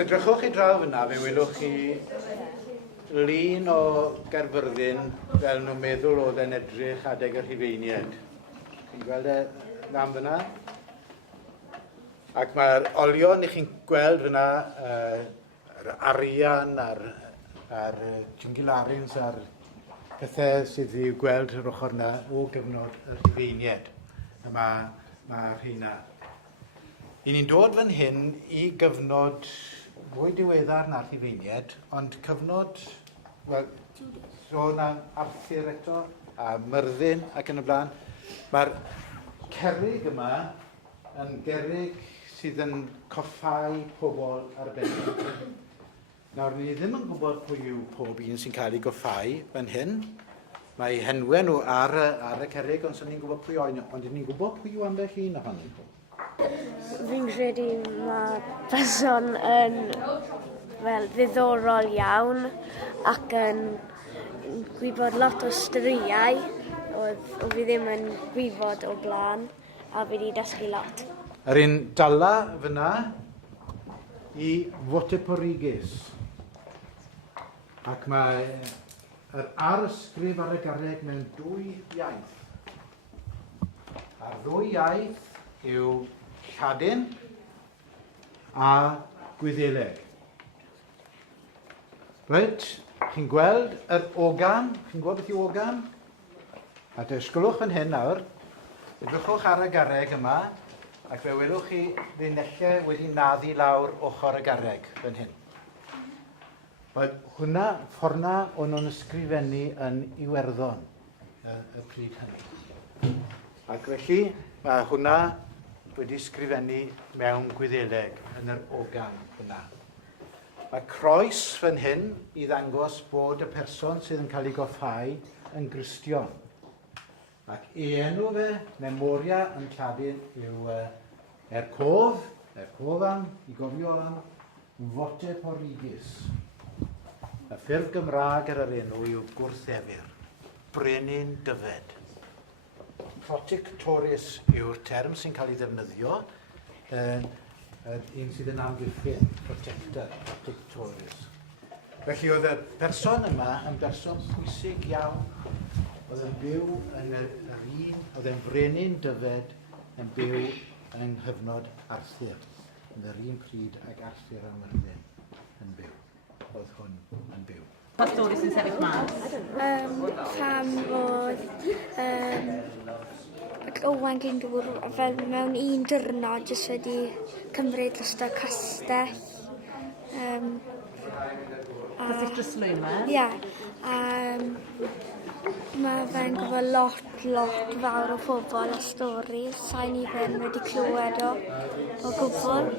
Os edrychwch chi draw fyna, fe welwch chi lun o Gaerfyrddin fel nhw'n meddwl oedd e'n edrych adeg yr Rhufeiniaid. Chi'n gweld e am fyna? Ac mae'r olion i chi'n gweld fyna, yr arian a'r jingilarins a'r pethau sydd i'w gweld yr ochr yna o gyfnod yr Rhufeiniaid. Mae rheina. I ni'n dod fan hyn i gyfnod fwy diweddar na'r Rhufeiniaid, ond cyfnod, wel, sôn am Arthur eto, a Myrddin ac yn y blaen. Mae'r cerrig yma yn gerrig sydd yn coffau pobl arbennig. Nawr, ni ddim yn gwybod pwy yw pob un sy'n cael ei goffau fan hyn. Mae henwen nhw ar y cerrig, ond sy'n ni'n gwybod pwy oen, ond ni'n gwybod pwy yw ambell un ohonyn nhw. Fi'n credu mae person yn ddiddorol iawn ac yn gwybod lot o storïau o fi ddim yn gwybod o blaen a fi wedi dysgu lot. Yr un dala fyna i Foteporigis. Ac mae yr arysgrif ar y garreg mewn dwy iaith. A'r ddwy iaith yw Lladin a Gwyddeleg. Reit, chi'n gweld yr ogan? Chi'n gwybod beth yw ogan? A dysgwlwch yn hyn nawr. Edrychwch ar y garreg yma, ac fe welwch chi linellau wedi naddu lawr ochr y garreg fan hyn. Wel, hwnna, fforna o'n nhw'n ysgrifennu yn Iwerddon y pryd hynny. Ac felly, mae hwnna wedi ysgrifennu mewn Gwyddeleg yn yr ogan hwnna. Mae croes fan hyn i ddangos bod y person sydd yn cael ei goffau yn Gristion. Ac enw fe, memoria yn Lladin, yw cof am, i gofio am, Foteporigis. Y ffurf Gymraeg ar yr enw yw gwrthefyr, brenin dyfed. Protectoris yw'r term sy'n cael ei ddefnyddio, un sydd yn amddiffyn, protectoris. Felly oedd y person yma yn berson pwysig iawn, oedd yn byw yn yr un, oedd yn frenin dyfed yn byw yng nghyfnod Arthur, yn yr un pryd ag Arthur a Myrddin yn byw. Oedd hwn yn byw. Pa stori sy'n sefyll mas? Pam oedd Owain Glyndŵr fel mewn un diwrnod jyst wedi cymryd drosto castell. Castell Dryslyn yma? Ie. Mae fe'n gwybod lot fawr o phobl a stori. Sa'n i ben wedi clywed o gwbl.